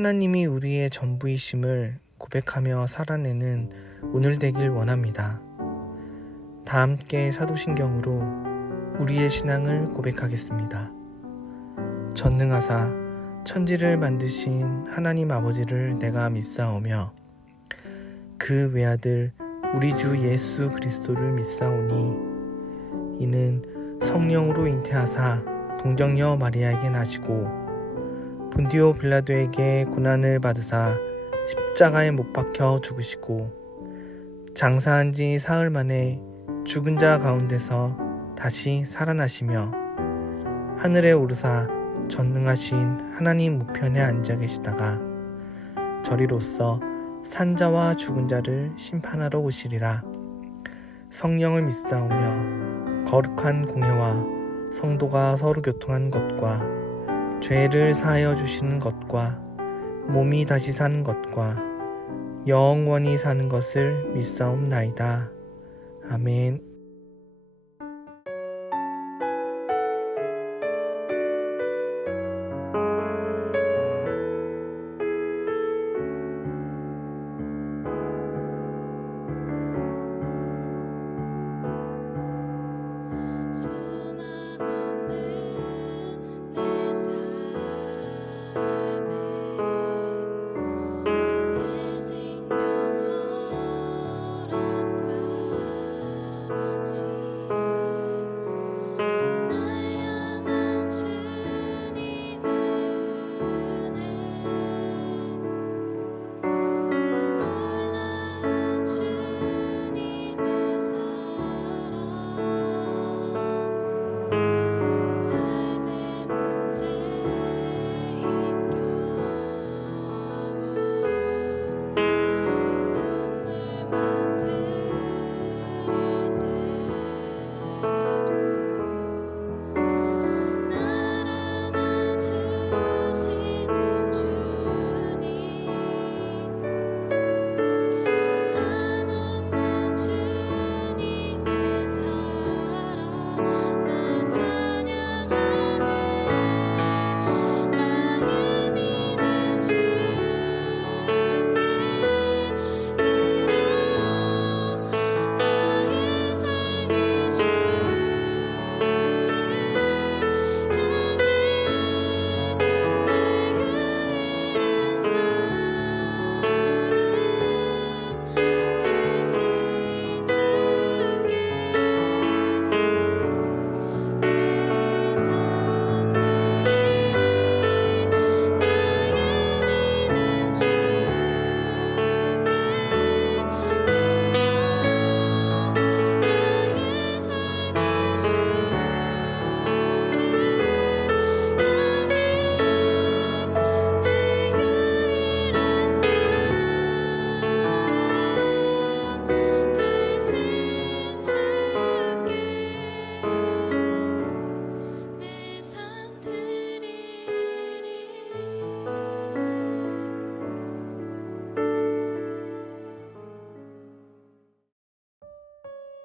하나님이 우리의 전부이심을 고백하며 살아내는 오늘 되길 원합니다. 다 함께 사도신경으로 우리의 신앙을 고백하겠습니다. 전능하사 천지를 만드신 하나님 아버지를 내가 믿사오며 그 외아들 우리 주 예수 그리스도를 믿사오니 이는 성령으로 잉태하사 동정녀 마리아에게 나시고 본디오 빌라도에게 고난을 받으사 십자가에 못 박혀 죽으시고 장사한 지 사흘 만에 죽은 자 가운데서 다시 살아나시며 하늘에 오르사 전능하신 하나님 우편에 앉아 계시다가 저리로서 산자와 죽은 자를 심판하러 오시리라. 성령을 믿사오며 거룩한 공회와 성도가 서로 교통한 것과 죄를 사하여 주시는 것과 몸이 다시 사는 것과 영원히 사는 것을 믿사옵나이다. 아멘.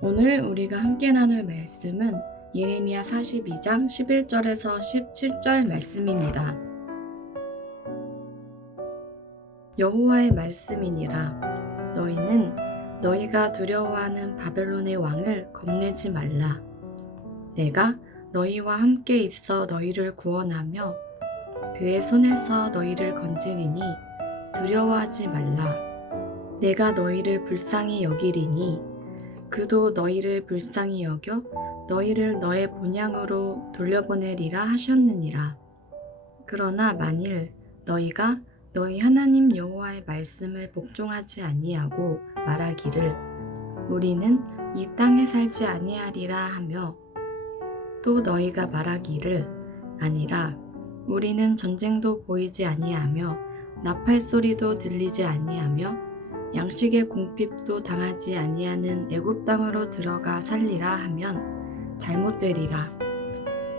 오늘 우리가 함께 나눌 말씀은 예레미야 42장 11절에서 17절 말씀입니다. 여호와의 말씀이니라. 너희는 너희가 두려워하는 바벨론의 왕을 겁내지 말라. 내가 너희와 함께 있어 너희를 구원하며 그의 손에서 너희를 건지리니 두려워하지 말라. 내가 너희를 불쌍히 여기리니 그도 너희를 불쌍히 여겨 너희를 너의 본향으로 돌려보내리라 하셨느니라. 그러나 만일 너희가 너희 하나님 여호와의 말씀을 복종하지 아니하고 말하기를 우리는 이 땅에 살지 아니하리라 하며 또 너희가 말하기를 아니라 우리는 전쟁도 보이지 아니하며 나팔 소리도 들리지 아니하며 양식의 궁핍도 당하지 아니하는 애굽 땅으로 들어가 살리라 하면 잘못되리라.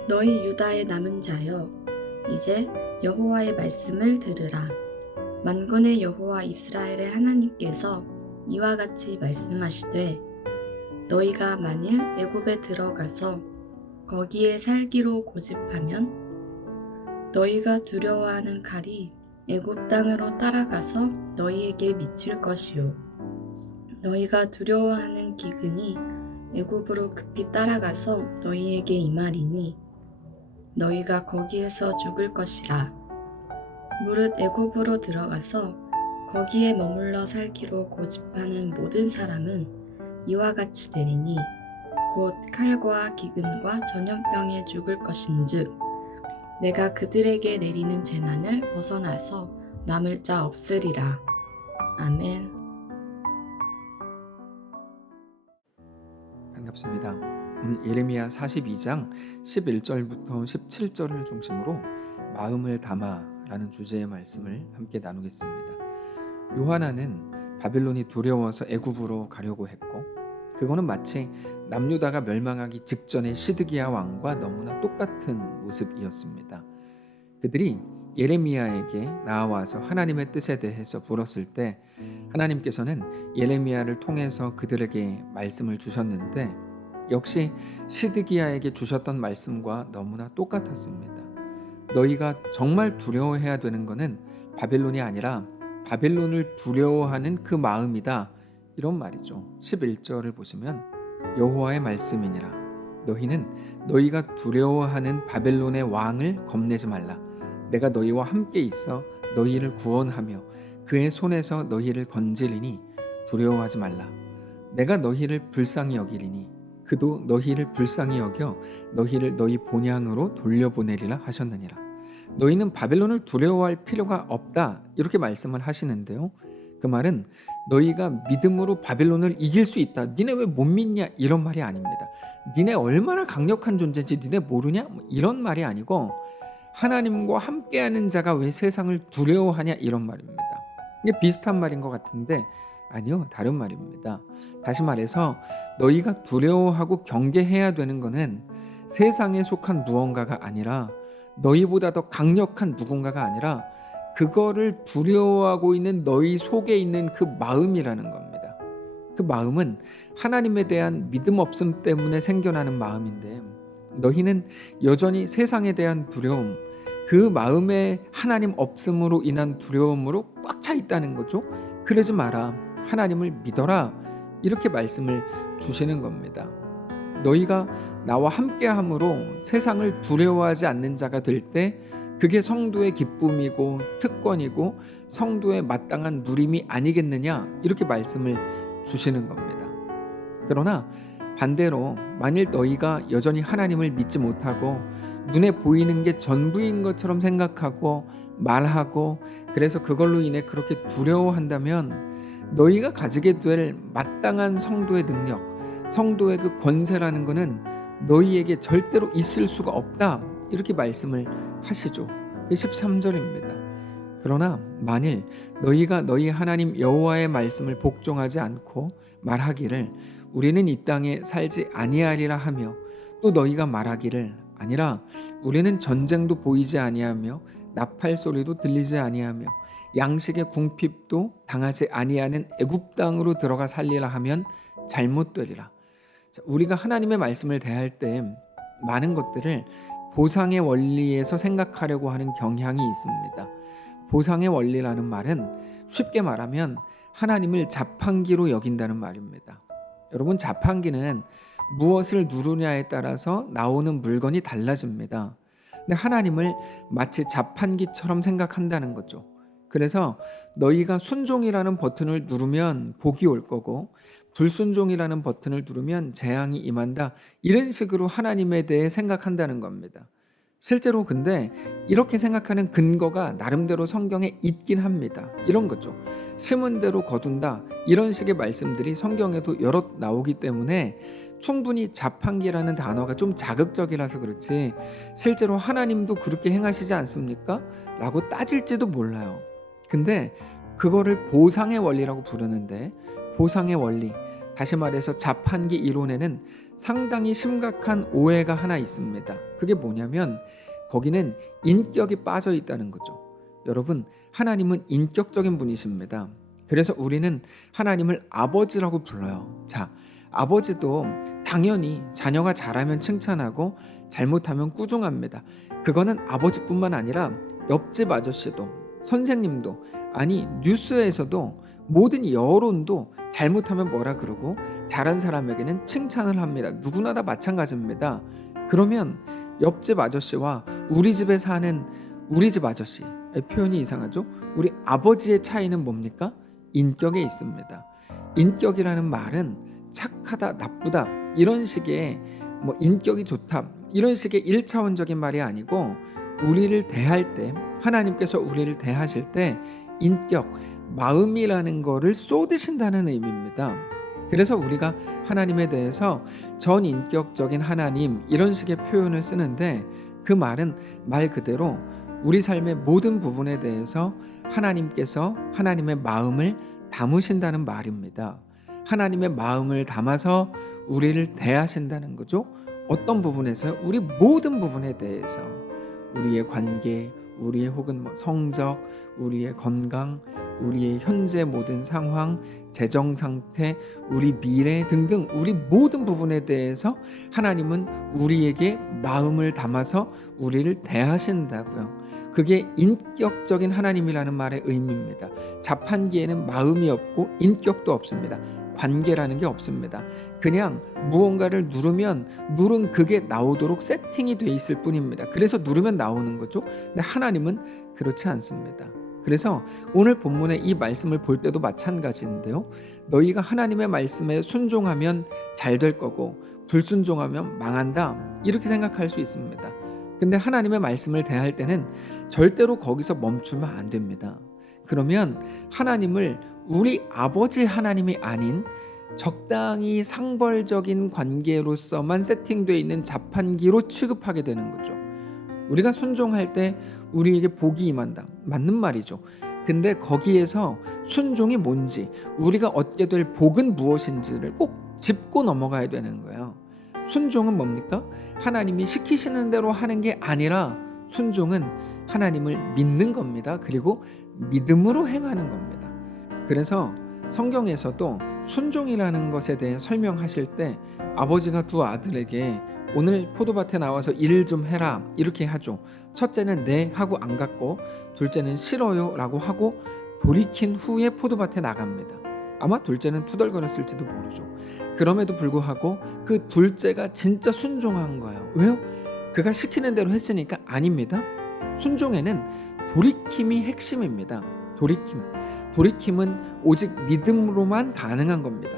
너희 유다의 남은 자여, 이제 여호와의 말씀을 들으라. 만군의 여호와 이스라엘의 하나님께서 이와 같이 말씀하시되 너희가 만일 애굽에 들어가서 거기에 살기로 고집하면 너희가 두려워하는 칼이 애굽 땅으로 따라가서 너희에게 미칠 것이요 너희가 두려워하는 기근이 애굽으로 급히 따라가서 너희에게 임하리니 너희가 거기에서 죽을 것이라. 무릇 애굽으로 들어가서 거기에 머물러 살기로 고집하는 모든 사람은 이와 같이 되리니 곧 칼과 기근과 전염병에 죽을 것인즉 내가 그들에게 내리는 재난을 벗어나서 남을 자 없으리라. 아멘. 반갑습니다. 오늘 예레미야 42장 11절부터 17절을 중심으로 마음을 담아라는 주제의 말씀을 함께 나누겠습니다. 요하나는 바벨론이 두려워서 애굽으로 가려고 했고 그거는 마치 남유다가 멸망하기 직전의 시드기야 왕과 너무나 똑같은 모습이었습니다. 그들이 예레미야에게 나와서 하나님의 뜻에 대해서 물었을 때 하나님께서는 예레미야를 통해서 그들에게 말씀을 주셨는데 역시 시드기야에게 주셨던 말씀과 너무나 똑같았습니다. 너희가 정말 두려워해야 되는 것은 바벨론이 아니라 바벨론을 두려워하는 그 마음이다. 이런 말이죠. 11절을 보시면 여호와의 말씀이니라. 너희는 너희가 두려워하는 바벨론의 왕을 겁내지 말라. 내가 너희와 함께 있어 너희를 구원하며 그의 손에서 너희를 건지리니 두려워하지 말라. 내가 너희를 불쌍히 여기리니 그도 너희를 불쌍히 여겨 너희를 너희 본향으로 돌려보내리라 하셨느니라. 너희는 바벨론을 두려워할 필요가 없다. 이렇게 말씀을 하시는데요. 그 말은 너희가 믿음으로 바벨론을 이길 수 있다. 니네 왜 못 믿냐? 이런 말이 아닙니다. 니네 얼마나 강력한 존재인지 니네 모르냐? 이런 말이 아니고 하나님과 함께하는 자가 왜 세상을 두려워하냐? 이런 말입니다. 이게 비슷한 말인 것 같은데 아니요, 다른 말입니다. 다시 말해서 너희가 두려워하고 경계해야 되는 것은 세상에 속한 무언가가 아니라 너희보다 더 강력한 누군가가 아니라 그거를 두려워하고 있는 너희 속에 있는 그 마음이라는 겁니다. 그 마음은 하나님에 대한 믿음 없음 때문에 생겨나는 마음인데 너희는 여전히 세상에 대한 두려움, 그 마음에 하나님 없음으로 인한 두려움으로 꽉 차 있다는 거죠. 그러지 마라. 하나님을 믿어라. 이렇게 말씀을 주시는 겁니다. 너희가 나와 함께함으로 세상을 두려워하지 않는 자가 될 때 그게 성도의 기쁨이고 특권이고 성도의 마땅한 누림이 아니겠느냐 이렇게 말씀을 주시는 겁니다. 그러나 반대로 만일 너희가 여전히 하나님을 믿지 못하고 눈에 보이는 게 전부인 것처럼 생각하고 말하고 그래서 그걸로 인해 그렇게 두려워한다면 너희가 가지게 될 마땅한 성도의 능력, 성도의 그 권세라는 것은 너희에게 절대로 있을 수가 없다. 이렇게 말씀을 하시죠. 13절입니다. 그러나 만일 너희가 너희 하나님 여호와의 말씀을 복종하지 않고 말하기를 우리는 이 땅에 살지 아니하리라 하며 또 너희가 말하기를 아니라 우리는 전쟁도 보이지 아니하며 나팔 소리도 들리지 아니하며 양식의 궁핍도 당하지 아니하는 애굽 땅으로 들어가 살리라 하면 잘못되리라. 우리가 하나님의 말씀을 대할 때 많은 것들을 보상의 원리에서 생각하려고 하는 경향이 있습니다. 보상의 원리라는 말은 쉽게 말하면 하나님을 자판기로 여긴다는 말입니다. 여러분, 자판기는 무엇을 누르냐에 따라서 나오는 물건이 달라집니다. 근데 하나님을 마치 자판기처럼 생각한다는 거죠. 그래서 너희가 순종이라는 버튼을 누르면 복이 올 거고 불순종이라는 버튼을 누르면 재앙이 임한다. 이런 식으로 하나님에 대해 생각한다는 겁니다. 실제로 근데 이렇게 생각하는 근거가 나름대로 성경에 있긴 합니다. 이런 거죠. 심은 대로 거둔다. 이런 식의 말씀들이 성경에도 여러 나오기 때문에 충분히 자판기라는 단어가 좀 자극적이라서 그렇지 실제로 하나님도 그렇게 행하시지 않습니까? 라고 따질지도 몰라요. 근데 그거를 보상의 원리라고 부르는데 보상의 원리, 다시 말해서 자판기 이론에는 상당히 심각한 오해가 하나 있습니다. 그게 뭐냐면 거기는 인격이 빠져 있다는 거죠. 여러분, 하나님은 인격적인 분이십니다. 그래서 우리는 하나님을 아버지라고 불러요. 자, 아버지도 당연히 자녀가 잘하면 칭찬하고 잘못하면 꾸중합니다. 그거는 아버지뿐만 아니라 옆집 아저씨도 선생님도, 아니 뉴스에서도 모든 여론도 잘못하면 뭐라 그러고 잘한 사람에게는 칭찬을 합니다. 누구나 다 마찬가지입니다. 그러면 옆집 아저씨와 우리 집에 사는 우리 집 아저씨, 표현이 이상하죠? 우리 아버지의 차이는 뭡니까? 인격에 있습니다. 인격이라는 말은 착하다, 나쁘다 이런 식의 인격이 좋다 이런 식의 1차원적인 말이 아니고, 우리를 대할 때, 하나님께서 우리를 대하실 때 인격, 마음이라는 거를 쏟으신다는 의미입니다. 그래서 우리가 하나님에 대해서 전인격적인 하나님 이런 식의 표현을 쓰는데, 그 말은 말 그대로 우리 삶의 모든 부분에 대해서 하나님께서 하나님의 마음을 담으신다는 말입니다. 하나님의 마음을 담아서 우리를 대하신다는 거죠. 어떤 부분에서? 우리 모든 부분에 대해서. 우리의 관계, 우리의 혹은 성적, 우리의 건강, 우리의 현재 모든 상황, 재정 상태, 우리 미래 등등 우리 모든 부분에 대해서 하나님은 우리에게 마음을 담아서 우리를 대하신다고요. 그게 인격적인 하나님이라는 말의 의미입니다. 자판기에는 마음이 없고 인격도 없습니다. 관계라는 게 없습니다. 그냥 무언가를 누르면 누른 그게 나오도록 세팅이 돼 있을 뿐입니다. 그래서 누르면 나오는 거죠. 근데 하나님은 그렇지 않습니다. 그래서 오늘 본문의 이 말씀을 볼 때도 마찬가지인데요. 너희가 하나님의 말씀에 순종하면 잘 될 거고 불순종하면 망한다, 이렇게 생각할 수 있습니다. 근데 하나님의 말씀을 대할 때는 절대로 거기서 멈추면 안 됩니다. 그러면 하나님을 우리 아버지 하나님이 아닌 적당히 상벌적인 관계로서만 세팅되어 있는 자판기로 취급하게 되는 거죠. 우리가 순종할 때 우리에게 복이 임한다, 맞는 말이죠. 근데 거기에서 순종이 뭔지, 우리가 얻게 될 복은 무엇인지를 꼭 짚고 넘어가야 되는 거예요. 순종은 뭡니까? 하나님이 시키시는 대로 하는 게 아니라, 순종은 하나님을 믿는 겁니다. 그리고 믿음으로 행하는 겁니다. 그래서 성경에서도 순종이라는 것에 대해 설명하실 때 아버지가 두 아들에게 오늘 포도밭에 나와서 일 좀 해라 이렇게 하죠. 첫째는 네 하고 안 갔고, 둘째는 싫어요 라고 하고 돌이킨 후에 포도밭에 나갑니다. 아마 둘째는 투덜거렸을지도 모르죠. 그럼에도 불구하고 그 둘째가 진짜 순종한 거예요. 왜요? 그가 시키는 대로 했으니까? 아닙니다. 순종에는 돌이킴이 핵심입니다. 돌이킴은 오직 믿음으로만 가능한 겁니다.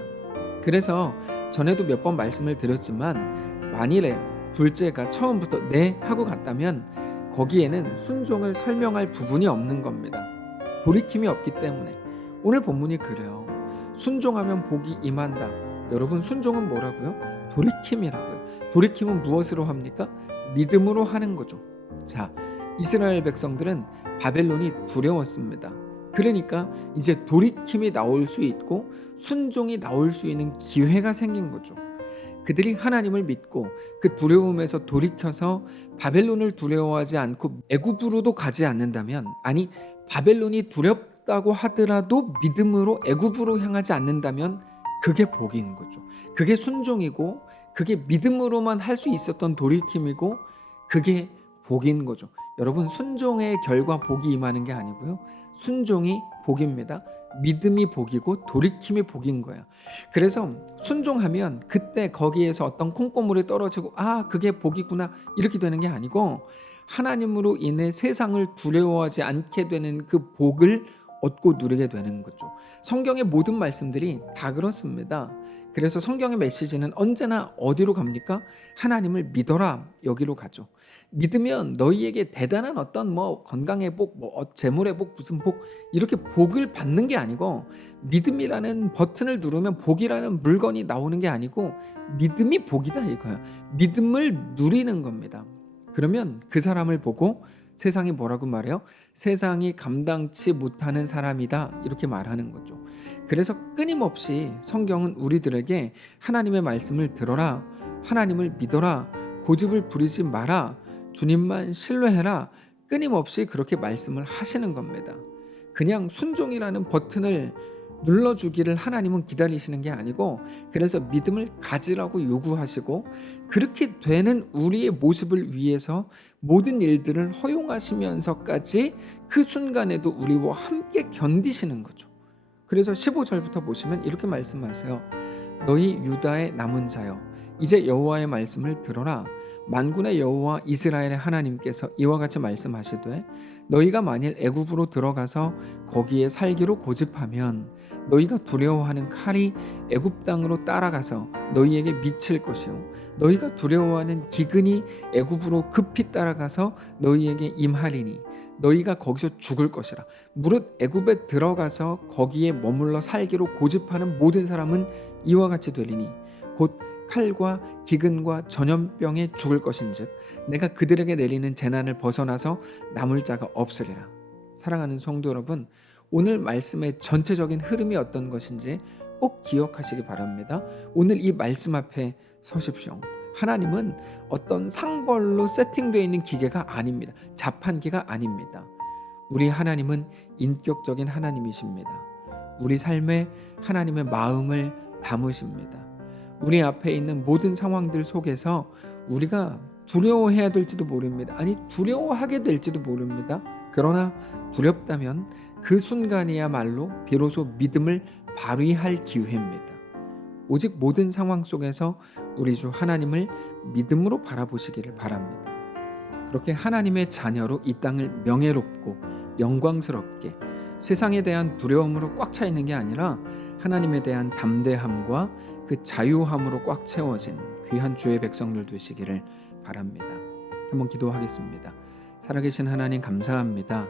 그래서 전에도 몇 번 말씀을 드렸지만, 만일에 둘째가 처음부터 네 하고 갔다면 거기에는 순종을 설명할 부분이 없는 겁니다. 돌이킴이 없기 때문에. 오늘 본문이 그래요. 순종하면 복이 임한다. 여러분, 순종은 뭐라고요? 돌이킴이라고요. 돌이킴은 무엇으로 합니까? 믿음으로 하는 거죠. 자, 이스라엘 백성들은 바벨론이 두려웠습니다. 그러니까 이제 돌이킴이 나올 수 있고 순종이 나올 수 있는 기회가 생긴 거죠. 그들이 하나님을 믿고 그 두려움에서 돌이켜서 바벨론을 두려워하지 않고 애굽으로도 가지 않는다면, 아니 바벨론이 두렵다고 하더라도 믿음으로 애굽으로 향하지 않는다면 그게 복인 거죠. 그게 순종이고 그게 믿음으로만 할 수 있었던 돌이킴이고 그게 복인 거죠. 여러분, 순종의 결과 복이 임하는 게 아니고요. 순종이 복입니다. 믿음이 복이고 돌이킴이 복인 거예요. 그래서 순종하면 그때 거기에서 어떤 콩고물이 떨어지고 그게 복이구나 이렇게 되는 게 아니고, 하나님으로 인해 세상을 두려워하지 않게 되는 그 복을 얻고 누리게 되는 거죠. 성경의 모든 말씀들이 다 그렇습니다. 그래서 성경의 메시지는 언제나 어디로 갑니까? 하나님을 믿어라, 여기로 가죠. 믿으면 너희에게 대단한 어떤 건강의 복, 재물의 복, 무슨 복, 이렇게 복을 받는 게 아니고, 믿음이라는 버튼을 누르면 복이라는 물건이 나오는 게 아니고 믿음이 복이다 이거야. 믿음을 누리는 겁니다. 그러면 그 사람을 보고 세상이 뭐라고 말해요? 세상이 감당치 못하는 사람이다 이렇게 말하는 거죠. 그래서 끊임없이 성경은 우리들에게 하나님의 말씀을 들어라, 하나님을 믿어라, 고집을 부리지 마라, 주님만 신뢰해라, 끊임없이 그렇게 말씀을 하시는 겁니다. 그냥 순종이라는 버튼을 눌러주기를 하나님은 기다리시는 게 아니고, 그래서 믿음을 가지라고 요구하시고, 그렇게 되는 우리의 모습을 위해서 모든 일들을 허용하시면서까지 그 순간에도 우리와 함께 견디시는 거죠. 그래서 15절부터 보시면 이렇게 말씀하세요. 너희 유다의 남은 자여, 이제 여호와의 말씀을 들어라. 만군의 여호와 이스라엘의 하나님께서 이와 같이 말씀하시되, 너희가 만일 애굽으로 들어가서 거기에 살기로 고집하면 너희가 두려워하는 칼이 애굽 땅으로 따라가서 너희에게 미칠 것이요, 너희가 두려워하는 기근이 애굽으로 급히 따라가서 너희에게 임하리니 너희가 거기서 죽을 것이라. 무릇 애굽에 들어가서 거기에 머물러 살기로 고집하는 모든 사람은 이와 같이 되리니 곧 칼과 기근과 전염병에 죽을 것인즉 내가 그들에게 내리는 재난을 벗어나서 남을 자가 없으리라. 사랑하는 성도 여러분, 오늘 말씀의 전체적인 흐름이 어떤 것인지 꼭 기억하시기 바랍니다. 오늘 이 말씀 앞에 서십시오. 하나님은 어떤 상벌로 세팅되어 있는 기계가 아닙니다. 자판기가 아닙니다. 우리 하나님은 인격적인 하나님이십니다. 우리 삶에 하나님의 마음을 담으십니다. 우리 앞에 있는 모든 상황들 속에서 우리가 두려워해야 될지도 모릅니다. 아니, 두려워하게 될지도 모릅니다. 그러나 두렵다면 그 순간이야말로 비로소 믿음을 발휘할 기회입니다. 오직 모든 상황 속에서 우리 주 하나님을 믿음으로 바라보시기를 바랍니다. 그렇게 하나님의 자녀로 이 땅을 명예롭고 영광스럽게, 세상에 대한 두려움으로 꽉 차 있는 게 아니라 하나님에 대한 담대함과 그 자유함으로 꽉 채워진 귀한 주의 백성들 되시기를 바랍니다. 한번 기도하겠습니다. 살아계신 하나님, 감사합니다.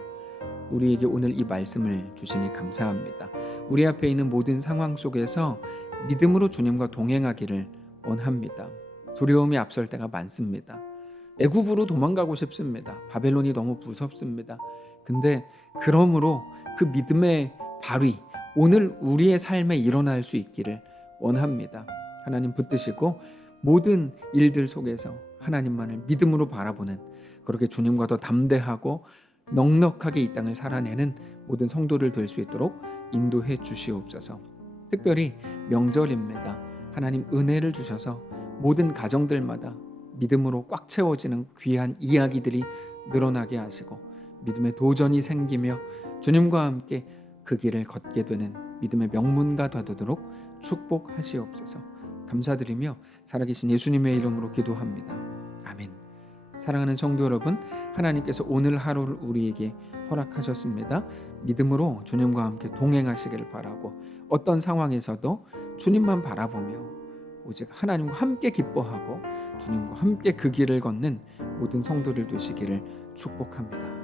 우리에게 오늘 이 말씀을 주시니 감사합니다. 우리 앞에 있는 모든 상황 속에서 믿음으로 주님과 동행하기를 원합니다. 두려움이 앞설 때가 많습니다. 애굽으로 도망가고 싶습니다. 바벨론이 너무 무섭습니다. 근데 그러므로 그 믿음의 발휘, 오늘 우리의 삶에 일어날 수 있기를 원합니다. 하나님 붙드시고 모든 일들 속에서 하나님만을 믿음으로 바라보는, 그렇게 주님과 더 담대하고 넉넉하게 이 땅을 살아내는 모든 성도들 될 수 있도록 인도해 주시옵소서. 특별히 명절입니다. 하나님 은혜를 주셔서 모든 가정들마다 믿음으로 꽉 채워지는 귀한 이야기들이 늘어나게 하시고 믿음의 도전이 생기며 주님과 함께 그 길을 걷게 되는 믿음의 명문가 되도록 축복하시옵소서. 감사드리며 살아계신 예수님의 이름으로 기도합니다. 아멘. 사랑하는 성도 여러분, 하나님께서 오늘 하루를 우리에게 허락하셨습니다. 믿음으로 주님과 함께 동행하시기를 바라고, 어떤 상황에서도 주님만 바라보며 오직 하나님과 함께 기뻐하고 주님과 함께 그 길을 걷는 모든 성도들 되시기를 축복합니다.